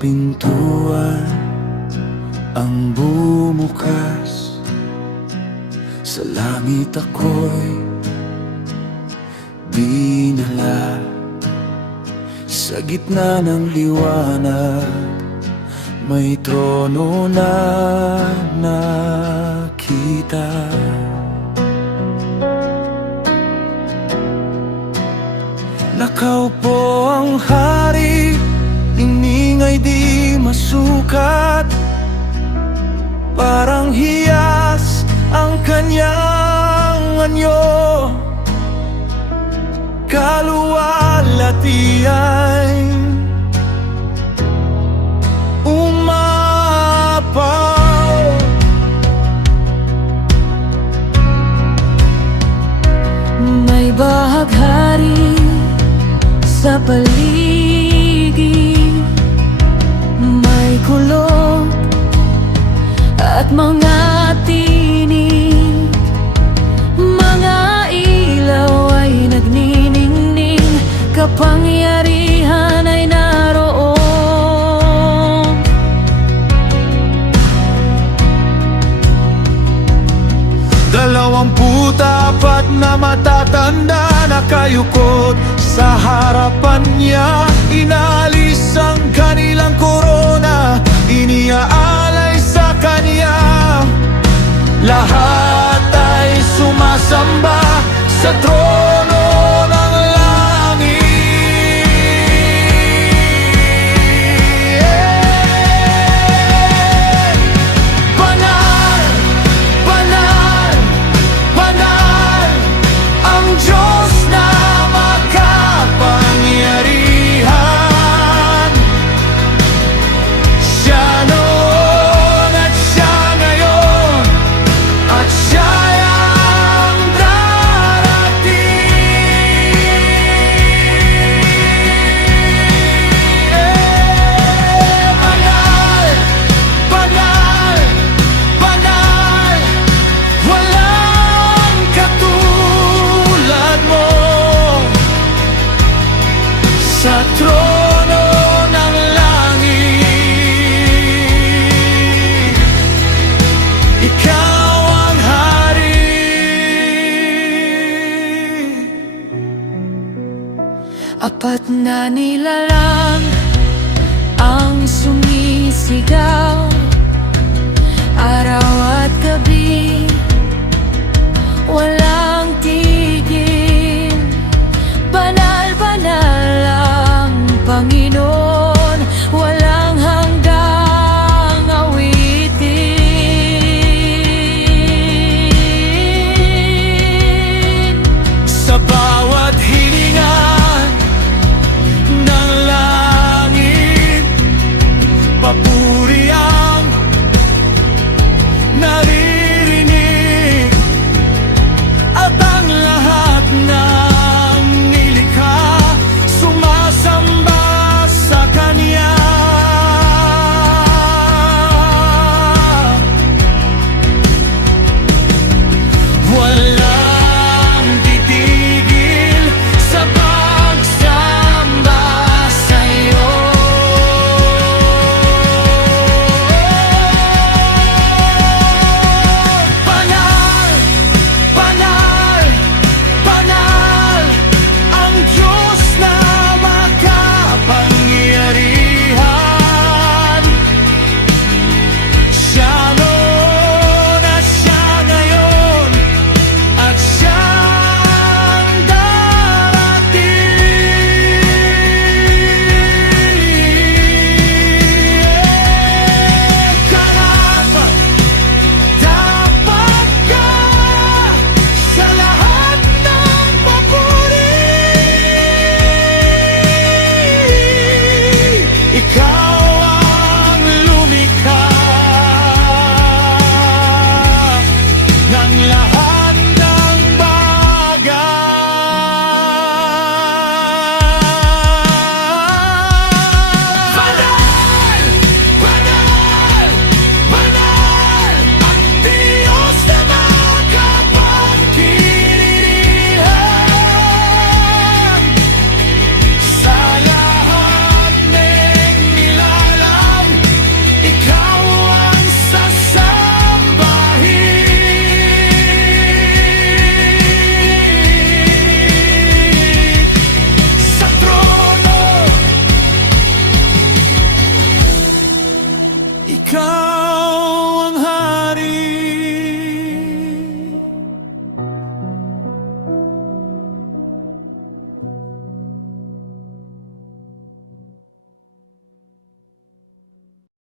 pintuan ang bumukas. Sa langit ako'y dinala. Sa gitna ng liwanag may trono na nakita. Nakaupo ang hari, ningning ay di masukat. Parang hiyas ang kanyang anyo, kaluwalhati ay umapaw. May bahaghari sa paligid, may kulog at mga tinig. Mga ilaw ay nagniningning, kapangyarihan ay naroon. Dalawamputapat na matatanda nakayukot sa harapan niya. Inalis ang kanilang korona, iniaalay sa kanya. Lahat ay sumasamba sa trono ng langit. Banal, banal, banal ang Diyos na makapangyarihan. Siya noon at siya ngayon at siya ang darating. Banal, banal, banal, walang katulad mo sa trono ng langit. Ikaw ang hari. Apat na nilalang ang sumisigaw,